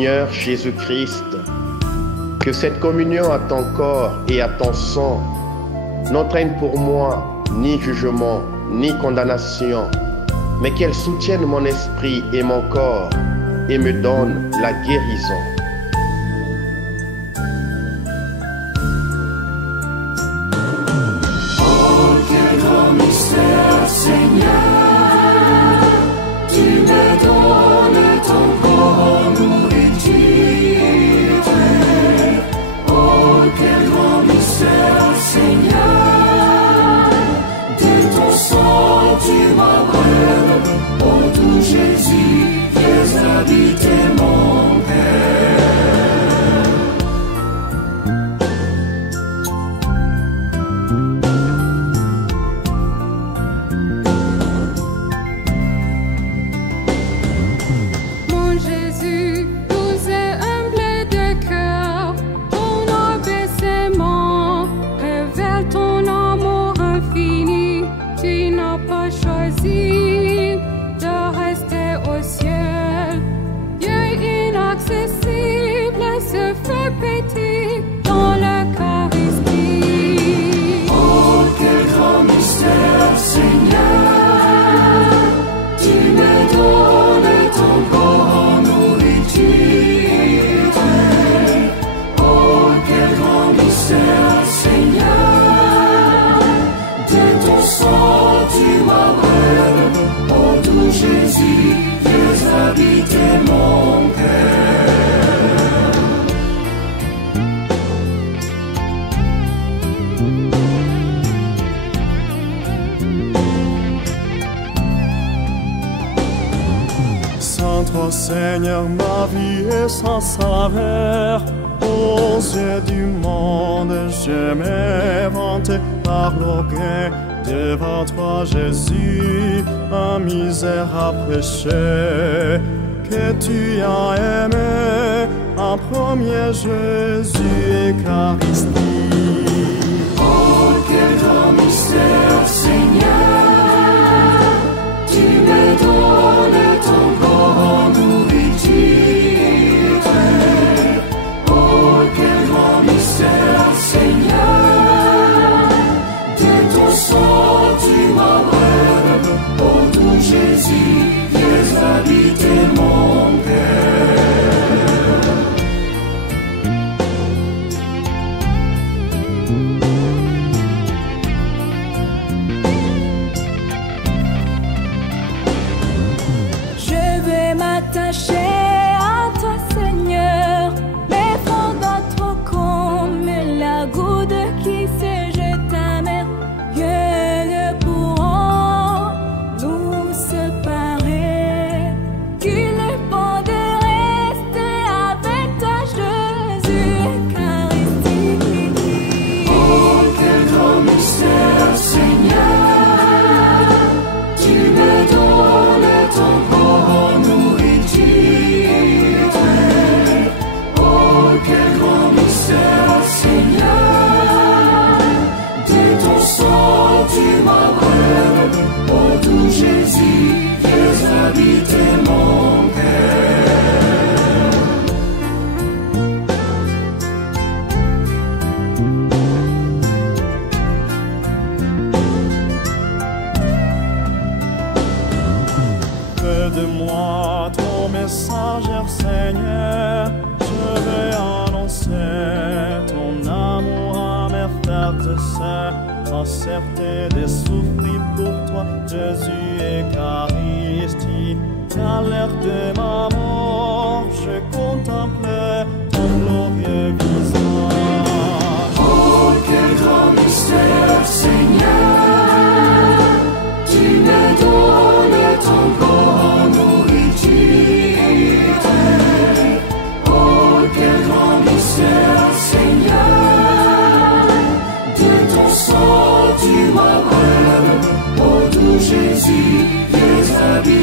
Seigneur Jésus-Christ, que cette communion à ton corps et à ton sang n'entraîne pour moi ni jugement, ni condamnation, mais qu'elle soutienne mon esprit et mon corps et me donne la guérison. Oh, quel grand mystère, Seigneur, tu me donnes ton corps en nourriture. Oh, quel grand mystère, Seigneur, de ton sang tu m'abreuves. Oh, tout Jésus, viens habiter mon cœur. Mon Jésus, doux et humble de cœur, ton abaissement révèle ton amour infini. Tu n'as pas choisi de rester au ciel. Dieu inaccessible se fait petit dans l'Eucharistie. Oh, quel grand mystère, Seigneur, tu me donnes ton corps en nourriture. Oh, quel grand mystère, Seigneur, de ton sang tu m'abreuves. Oh, tout Jésus, viens habiter mon cœur. Sans toi, Seigneur, ma vie est sans saveur. Aux yeux du monde, je m'évente par l'orgueil. Devant toi, Jésus, un misérable péché que tu as aimé, en premier Jésus Eucharistie. Oh, quel grand mystère, Seigneur, tu me donnes ton corps en nourriture. Oh, quel grand mystère, Seigneur, de ton sang tu m'abreuves. Oh, tout Jésus, viens habiter mon cœur. Je vais m'attacher à toi, Seigneur, mes fondements trop comme la goutte qui se jette à mer. Rien ne pourra nous séparer. Qu'il est bon de rester avec toi, Jésus Eucharistie. Oh, quel grand mystère, Seigneur, tu me donnes ton corps en nourriture. Oh, quel grand mystère, Seigneur, de ton sang tu m'abreuves. Oh, tout Jésus, viens habiter mon cœur. Fais de moi ton messager, Seigneur. Je vais annoncer ton amour à mes frères et sœurs. Accepter de souffrir pour toi, Jésus Eucharistie. À l'heure de ma mort, je contemple ton glorieux visage. Oh, quel grand mystère, Seigneur, tu me donnes ton corps en nourriture. Oh, quel grand mystère, Seigneur, de ton sang tu m'abreuves. Oh, tout Jésus, viens habiter